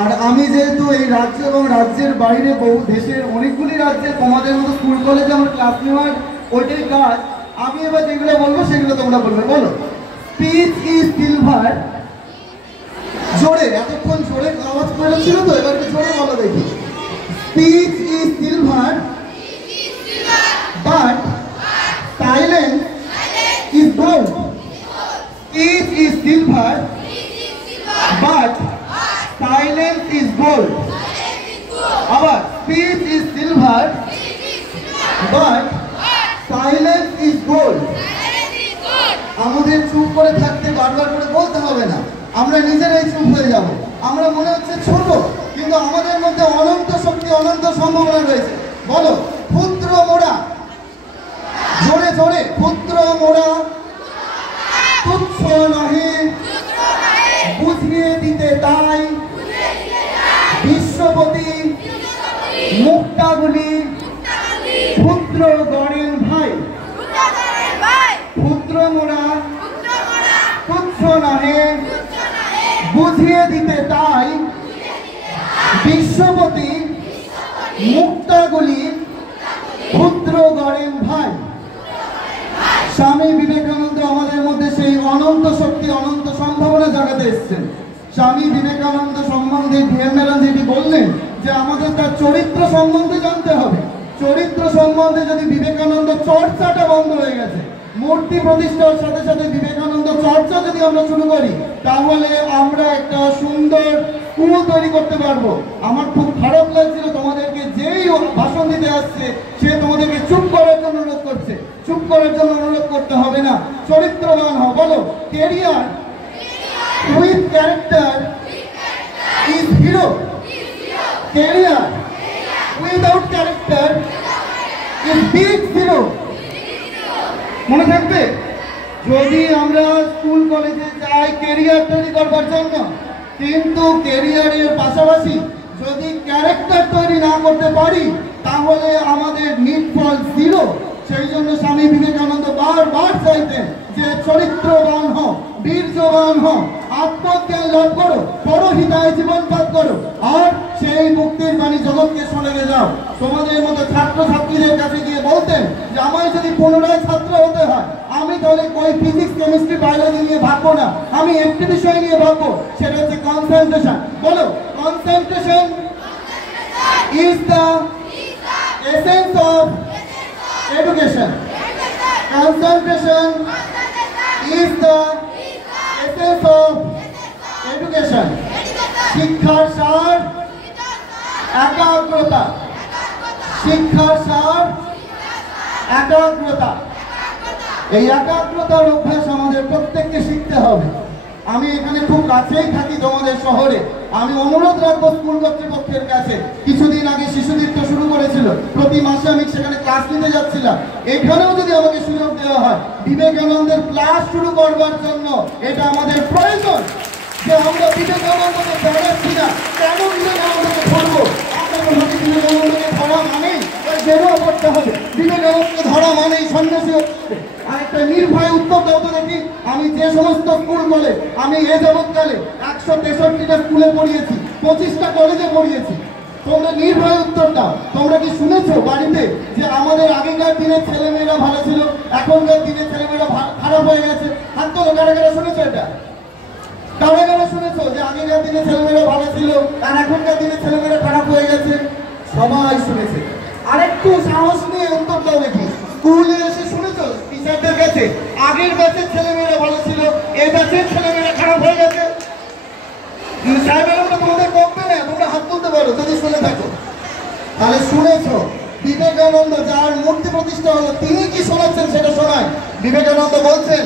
আর আমি যেহেতু এই রাজ্য এবং রাজ্যের বাইরে বহু দেশের অনেকগুলি রাজ্যে তোমাদের মতো স্কুল কলেজে আমার ক্লাস নেওয়ার ওইটাই কাজ। আমি এবার যেগুলো বলবো সেগুলো তোমরা বলবে। বলো, স্পিচ ইজ সিলভার। জোরে, এতক্ষণ জোরে আওয়াজ বেরোচ্ছিল তো, এবার জোরে বলো দেখি। Speech is silver but silence is gold. Speech is silver but silence is gold. আবার, speech is silver but silence is gold. আমাদের চুপ করে থাকতে বারবার করে বলতে হবে না, আমরা নিজেরাই চুপ হয়ে যাব। আমরা মনে হচ্ছে ছোট, কিন্তু আমাদের মধ্যে অনন্ত শক্তি, অনন্ত সম্ভাবনা রয়েছে। বলো, পুত্র মোরা। জোরে জোরে, পুত্র মোরা তুচ্ছ নহে, বুঝিয়ে দিতে তাই বিশ্বপতি মুক্তাগুলি পুত্র গড়েন ভাই। পুত্র মোরা তুচ্ছ নহে, বুঝিয়ে দিতে তাই বিশ্বপতি মুক্তাগুলি পুত্র গড়েন ভাই। স্বামী বিবেকানন্দ আমাদের মধ্যে সেই অনন্ত শক্তি, অনন্ত সম্ভাবনা জাগাতে এসেছেন। স্বামী বিবেকানন্দ সম্বন্ধে ভিএম যেটি বললেন যে আমাদের তার চরিত্র সম্বন্ধে জানতে হবে। চরিত্র সম্বন্ধে যদি বিবেকানন্দ চর্চাটা বন্ধ হয়ে গেছে, মূর্তি প্রতিষ্ঠার সাথে সাথে বিবেকানন্দ চর্চা যদি আমরা শুরু করি, তাহলে আমরা একটা সুন্দর স্কুল তৈরি করতে পারবো। আমার খুব খারাপ লাগছিল তোমাদেরকে, যেই ভাষণ দিতে আসছে সে তোমাদেরকে চুপ করার জন্য অনুরোধ করছে। চুপ করার জন্য অনুরোধ করতে হবে না, চরিত্রবান হও। বলো, career with character is hero. Career without character is big zero. মনে থাকবে, যদি আমরা স্কুল কলেজে যাই ক্যারিয়ার তৈরি করবার জন্য, কিন্তু ক্যারিয়ারের পাশাপাশি যদি ক্যারেক্টার তৈরি না করতে পারি, তাহলে আমাদের নিটফল জিরো। সেই জন্য স্বামী বিবেকানন্দ বারবার চাইতেন যে চরিত্রবান হও, বীর্যবান হও, আত্মজ্ঞান লাভ করো, পরহিতায় জীবন ত্যাগ করো, আর সেই মুক্তির বাণী জগৎকে শোনাতে যাও। তোমাদের মতো ছাত্র ছাত্রীদের কাছে গিয়ে বলতেন যে আমায় যদি পুনরায় ছাত্র হতে হয়, আমি তাহলে ওই ফিজিক্স, কেমিস্ট্রি, বায়োলজি নিয়ে ভাববো না, আমি একটি বিষয় নিয়ে ভাববো, সেটা হচ্ছে কনসেন্ট্রেশন। বলো, concentration is the essence of education. Concentration is the essence of education. শিক্ষার সার একাগ্রতা। শিক্ষার সার একাগ্রতা। এই একাগ্রতার অভ্যাস আমাদের প্রত্যেককে শিখতে হবে। আমি এখানে খুব কাছেই থাকি তোমাদের শহরে। আমি অনুরোধ রাখবো স্কুল কর্তৃপক্ষের কাছে, কিছুদিন আগে শিশুদিত্ব শুরু করেছিল, প্রতি মাসে আমি সেখানে ক্লাস নিতে যাচ্ছিলাম। এখানেও যদি আমাকে সুযোগ দেওয়া হয় বিবেকানন্দের ক্লাস শুরু করবার জন্য, এটা আমাদের প্রয়োজন। যে আমরা বিবেকানন্দকে বেড়াচ্ছি না, কেন বিবেকানন্দকে ধরবো? বিবেকানন্দকে ধরা মানেই বেরোয়া করতে হবে, বিবেকানন্দকে ধরা মানেই সন্ন্যাসী হতে হবে। আরেকটা নির্ভয় উত্তর দাও তো দেখি। আমি যে সমস্ত স্কুল কলেজ, আমি এ যাবৎকালে 163টা স্কুলে পড়িয়েছি, 25টা কলেজে পড়িয়েছি, তোমরা নির্ভয় উত্তর দাও। তোমরা কি শুনেছো বাড়িতে যে আমাদের আগেকার দিনের ছেলেমেয়েরা ভালো ছিল, এখনকার দিনের ছেলেমেয়েরা খারাপ হয়ে গেছে? হাত তোলো, কারা কারা শুনেছো এটা? কারা কারা শুনেছো যে আগেকার দিনের ছেলেমেয়েরা ভালো ছিল আর এখনকার দিনের ছেলেমেয়েরা খারাপ হয়ে গেছে? সবাই শুনেছে। আরেকটু সাহস নিয়ে উত্তর দাও দেখি। স্কুলে এসে শুনেছো টিচারদের কাছে আগের ব্যাচের ছেলেমেয়েরা ভালো ছিল, এই ব্যাচের ছেলেমেয়েরা খারাপ হয়ে গেছে? সাহেবেরা তোমাদের বলবে না, তোমরা হাত তুলতে পারো যদি শুনে থাকো। তাহলে শুনেছো বিবেকানন্দ যার মূর্তি প্রতিষ্ঠা হলো, তিনি কি শোনাচ্ছেন সেটা শোনায়। বিবেকানন্দ বলছেন,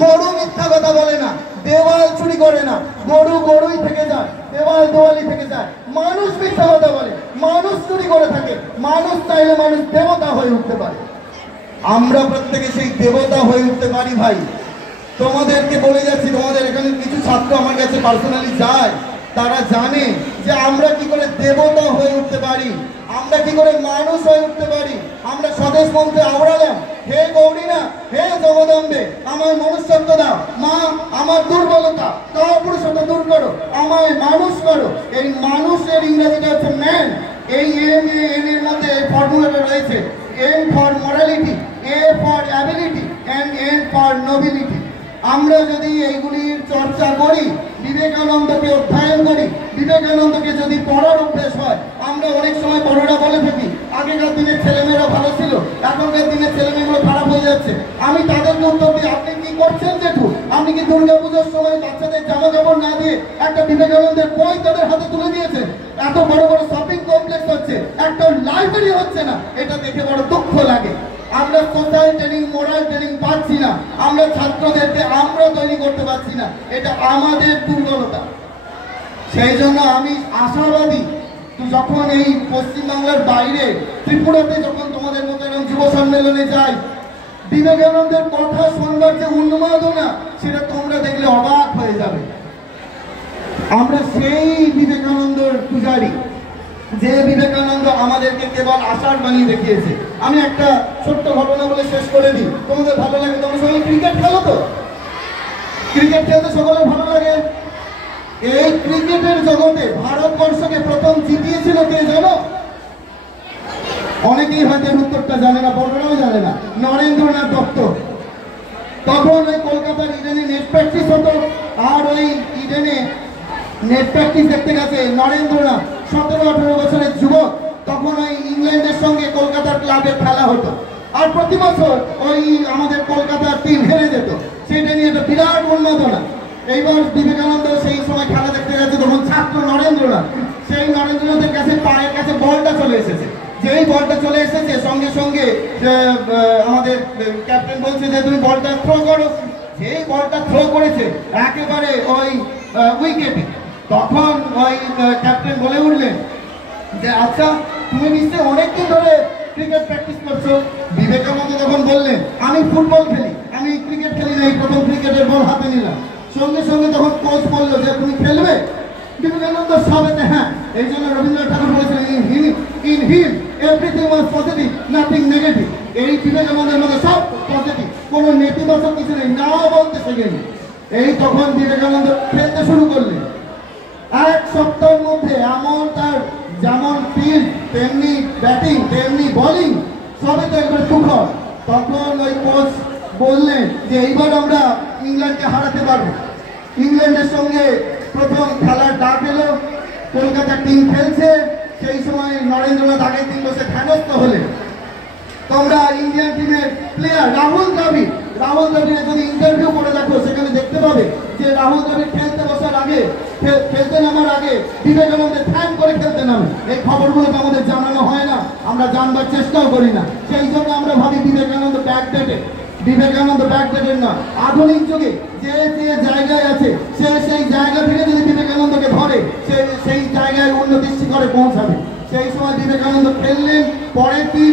গরু মিথ্যা কথা বলে না, দেওয়াল চুরি করে না, গরু গরুই থেকে যায়, দেওয়াল দেওয়ালই থেকে যায়। মানুষ মিথ্যা কথা বলে, মানুষ চুরি করে থাকে, মানুষ চাইলে মানুষ দেবতা হয়ে উঠতে পারে। আমরা প্রত্যেকে সেই দেবতা হয়ে উঠতে পারি ভাই। তোমাদেরকে বলে যাচ্ছি, তোমাদের এখানে কিছু ছাত্র আমার কাছে পার্সোনালি যায়, তারা জানে যে আমরা কি করে দেবতা হয়ে উঠতে পারি, আমরা কি করে মানুষ হয়ে উঠতে পারি। আমরা স্বদেশ মন্ত্রে আওড়ালাম, হে গৌরী না, হে জগদম্বে, আমার মনুষ্যত্ব দাও, মা আমার দুর্বলতা কাপুরুষতা দূর করো, আমায় মানুষ করো। এই মানুষের ইংরেজিটা হচ্ছে ম্যান। এই এম এ এন এর মধ্যে এই ফর্মুলাটা রয়েছে, M for morality, A for ability and N for nobility. আমরা যদি এইগুলির চর্চা করি, বিবেকানন্দকে অধ্যয়ন করি, বিবেকানন্দকে যদি পড়ার অভ্যেস হয়, আমরা অনেক সময় বড়রা বলে থাকি আগেকার দিনের ছেলেমেয়েরা ভালো ছিল, এখনকার দিনের ছেলেমেয়েগুলো খারাপ হয়ে যাচ্ছে। আমি তাদেরকে উত্তর দিই, আপনি কি করছেন জেঠু? আপনি কি দুর্গা পুজোর সময় বাচ্চাদের জামা কাপড় না দিয়ে একটা বিবেকানন্দের বই তাদের হাতে তুলে দিয়েছেন? এত বড় বড় শপিং কমপ্লেক্স হচ্ছে, একটা লাইব্রেরি হচ্ছে না, এটা দেখে বড় দুঃখ লাগে। আমরা সোশ্যাল ট্রেনিং, মোরাল ট্রেনিং পাচ্ছি না, আমরা ছাত্রদেরকে আমরা তৈরি করতে পারছি না, এটা আমাদের দুর্বলতা। সেই জন্য আমি আশাবাদী, যখন এই পশ্চিমবাংলার বাইরে ত্রিপুরাতে যখন তোমাদের মতো এরকম যুব সম্মেলনে যাই, বিবেকানন্দের কথা শুনবার যে উন্মাদনা, সেটা তোমরা দেখলে অবাক হয়ে যাবে। আমরা সেই বিবেকানন্দর পূজারী, যে বিবেকানন্দ আমাদেরকে কেবল আশার বানিয়ে দেখিয়েছে। আমি একটা ছোট্ট ঘটনা বলে শেষ করে দিই, তোমাদের ভালো লাগে? তোমরা সবাই ক্রিকেট খেলো তো? ক্রিকেট খেলতে সকলের ভালো লাগে? এই ক্রিকেটের জগতে ভারতবর্ষকে প্রথম জিতিয়েছিল কে জানো? অনেকেই হয়তো উত্তরটা জানে না, বড়রাও জানে না। নরেন্দ্রনাথ দত্ত। তখন ওই কলকাতার ইডেনে নেট প্র্যাকটিস হতো, আর ওই ইডেনে নেট প্র্যাকটিস দেখতে গেছে নরেন্দ্রনাথ, 17-18 বছরের যুবক। তখন ওই ইংল্যান্ডের সঙ্গে কলকাতার ক্লাবে খেলা হতো, আর প্রতি বছর ওই আমাদের কলকাতার টিম হেরে যেত। সেটা নিয়ে একটা বিরাট উন্মাদনা। এইবার বিবেকানন্দ সেই সময় খেলা দেখতে গেছে, তখন ছাত্র নরেন্দ্রনাথ, সেই নরেন্দ্রনাথের কাছে পায়ের কাছে বলটা চলে এসেছে। যেই বলটা চলে এসেছে, সঙ্গে সঙ্গে আমাদের ক্যাপ্টেন বলছে যে তুমি বলটা থ্রো করো। যেই বলটা থ্রো করেছে একেবারে ওই উইকেটে। তখন ওই ক্যাপ্টেন বলে উঠলেন যে আচ্ছা, তুমি নিশ্চয়ই অনেকদিন ধরে ক্রিকেট প্র্যাকটিস করছো। বিবেকানন্দ তখন বললেন, আমি ফুটবল খেলি, আমি ক্রিকেট খেলি না, এই প্রথম ক্রিকেটের বল হাতে নিলাম। সঙ্গে সঙ্গে তখন কোচ বললো যে তুমি খেলবে। বিবেকানন্দ সবেতে হ্যাঁ। এই জন্য রবীন্দ্রনাথ ঠাকুর বলেছিলেন, in him everything was positive, nothing negative. এই বিবেকানন্দের মধ্যে সব পজিটিভ, কোনো নেতিবাচক কিছু নেই, না বলতে শেখেনি। এই তখন বিবেকানন্দ খেলতে শুরু করলেন। এক সপ্তাহের মধ্যে এমন তার যেমন ফিল্ড, তেমনি ব্যাটিং, তেমনি বোলিং, সবে তো একবার তুখর। তখন ওই কোচ বললেন যে এইবার আমরা ইংল্যান্ডকে হারাতে পারবো। ইংল্যান্ডের সঙ্গে প্রথম খেলার ডাক এলো, কলকাতা টিম খেলছে। সেই সময় নরেন্দ্রনাথ আগের দিন বসে ধ্যানস্থ হলেন। তোমরা ইন্ডিয়ান টিমের প্লেয়ার রাহুল দ্রাবিড়, রাহুল দ্রাবিড়ের যদি ইন্টারভিউ করে দেখো, সেখানে দেখতে পাবে যে রাহুল দ্রাবিড় খেলতে বসার আগে, খেলতে নামার আগে বিবেকানন্দের ধ্যান করে খেলতে নামে। এই খবরগুলো তো আমাদের জানানো হয় না, আমরা জানবার চেষ্টাও করি না। সেই জন্য আমরা ভাবি বিবেকানন্দ ব্যাকডেটেড। বিবেকানন্দ ব্যাকডেটেড না। আধুনিক যুগে যে যে জায়গায় আছে, সে সেই জায়গা থেকে যদি বিবেকানন্দকে ধরে, সে সেই জায়গায় উন্নতির শিখরে পৌঁছাবে। সেই সময় বিবেকানন্দ খেললেন। পরের দিন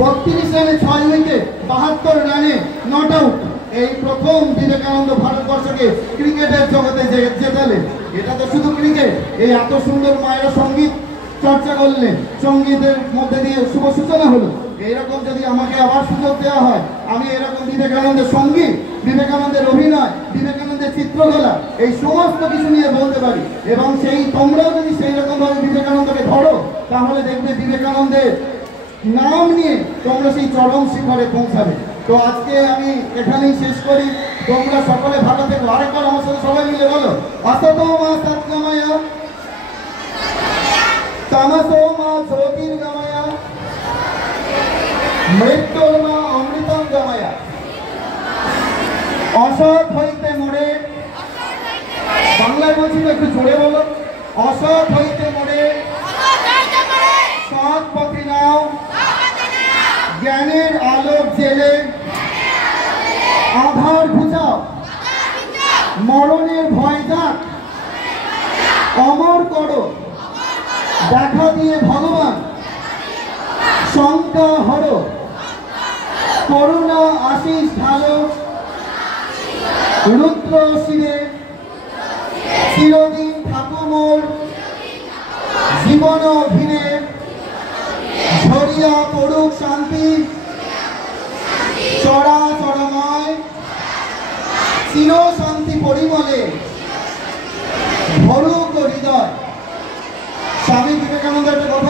32 রানে 6 উইকেট, 72 রানে নট আউট। এই প্রথম বিবেকানন্দ ভারতবর্ষকে ক্রিকেটের জগতে জেতালেন। এটা তো শুধু ক্রিকেট, এই এত সুন্দর মায়েরা সঙ্গীত চর্চা করলেন, সঙ্গীতের মধ্যে দিয়ে শুভ সূচনা হলো। এইরকম যদি আমাকে আবার সুযোগ দেওয়া হয়, আমি এরকম বিবেকানন্দের সঙ্গীত, বিবেকানন্দের অভিনয়, বিবেকানন্দের চিত্রকলা, এই সমস্ত কিছু নিয়ে বলতে পারি। এবং সেই তোমরাও যদি সেই রকম ভাবে বিবেকানন্দকে ধরো, তাহলে দেখবে বিবেকানন্দের নাম নিয়ে তোমরা সেই চরম শিখরে পৌঁছাবে। তো আজকে আমি এখানেই শেষ করি। তোমরা সকলে ভালো থেকো। আরেকবার আমার সাথে সবাই মিলে বলো, আসতো মা সৎগময়, তামসো মা জ্যোতির্গময়, মৃত্যুর মা অমৃতম গময়। অসৎ হইতে মোড়ে, বাংলায় বলছি তো একটু জোরে বলো, অসৎ হইতে মোড়ে সৎ পথে নাও, জ্ঞানের আলোক জেলে আধার ঘুচাও, মরণের ভয় যাক অমর করো, দেখা দিয়ে ভগবান শঙ্কা হরো, করুণা আশিস ঢালো, রুদ্র শিরে চিরদিন জীবন অভিনে ঝরিয়া পড়ুক শান্তি চরাচরময় চির শান্তি পরিমলে ভরুক হৃদয়। স্বামী বিবেকানন্দ একটা কথা